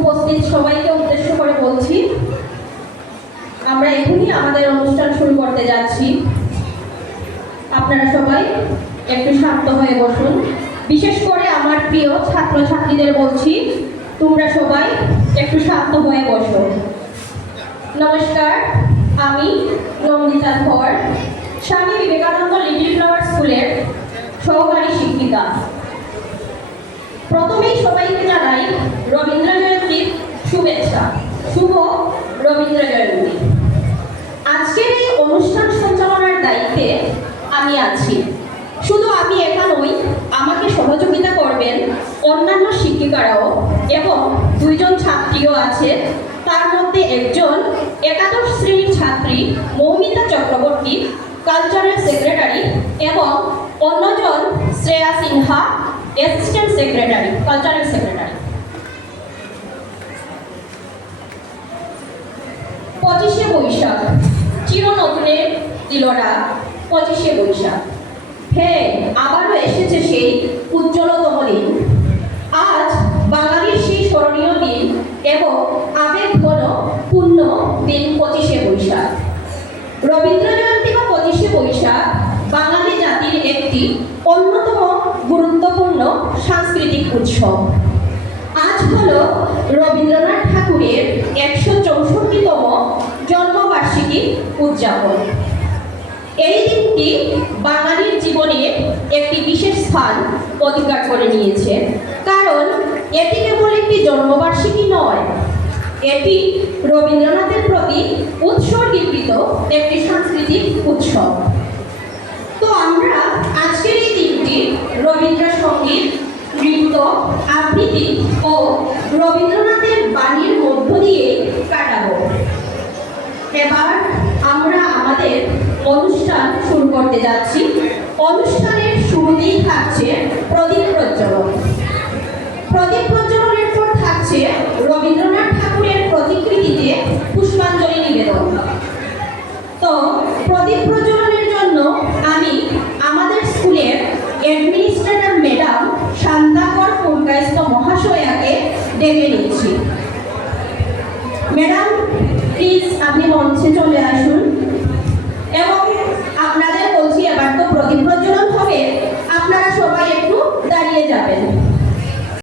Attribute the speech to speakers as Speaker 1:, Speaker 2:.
Speaker 1: উপস্থিত সবাইকে উদ্দেশ্য করে বলছি, আমরা এখনই আমাদের অনুষ্ঠান শুরু করতে যাচ্ছি। আপনারা সবাই একটু শান্ত হয়ে বসুন। বিশেষ করে আমার প্রিয় ছাত্রছাত্রীদের বলছি, তোমরা সবাই একটু শান্ত হয়ে বসো। নমস্কার, আমি নন্দিতা ধর, স্বামী বিবেকানন্দ লিটিল ফ্লাওয়ার স্কুলের সহকারী শিক্ষিকা। প্রথমেই সবাইকে জানাই রবীন্দ্র শুভেচ্ছা। শুভ রবীন্দ্র জয়ন্তী আজকের এই অনুষ্ঠান সঞ্চালনার দায়িত্বে আমি আছি। শুধু আমি একা নই, আমাকে সহযোগিতা করবেন অন্যান্য শিক্ষিকারাও এবং দুইজন ছাত্রীও আছে। তার মধ্যে একজন একাদশ শ্রেণির ছাত্রী মৌমিতা চক্রবর্তী, কালচারাল সেক্রেটারি এবং অন্যজন Shreya Sinha assistant secretary cultural secretary পঁচিশে বৈশাখ। চির নতুনের দিলরা পঁচিশে বৈশাখ। হ্যাঁ আবারও এসেছে সেই উজ্জ্বলতম দিন আজ বাঙালির সেই স্মরণীয় দিন এবং আবেগ ঘন পূর্ণ দিন পঁচিশে বৈশাখ। রবীন্দ্র জয়ন্তী বা পঁচিশে বৈশাখ বাঙালি জাতির একটি অন্যতম গুরুত্বপূর্ণ সাংস্কৃতিক উৎসব। আজ হলো রবীন্দ্রনাথ ঠাকুরের জন্মবার্ষিকী উদযাপন। এই দিনটি বাঙালির জীবনে একটি বিশেষ স্থান অধিকার করে নিয়েছে। কারণ এটি কেবল একটি জন্মবার্ষিকী নয়, এটি রবীন্দ্রনাথের প্রতি উৎসর্গীকৃত একটি সাংস্কৃতিক উৎসব। করতে যাচ্ছি। অনুষ্ঠানের শুরুতেই থাকছে প্রদীপ প্রজ্বলন। প্রদীপ প্রজ্বলনের পর থাকছে রবীন্দ্রনাথ ঠাকুরের প্রতিকৃতিতে পুষ্পাঞ্জলি নিবেদন। তো প্রদীপ প্রজ্বলনের জন্য আমি আমাদের স্কুলের অ্যাডমিনিস্ট্রেটর ম্যাডাম শান্তাকর পুরকায়স্থ মহাশয়াকে ডেকে নিচ্ছি আপনাদের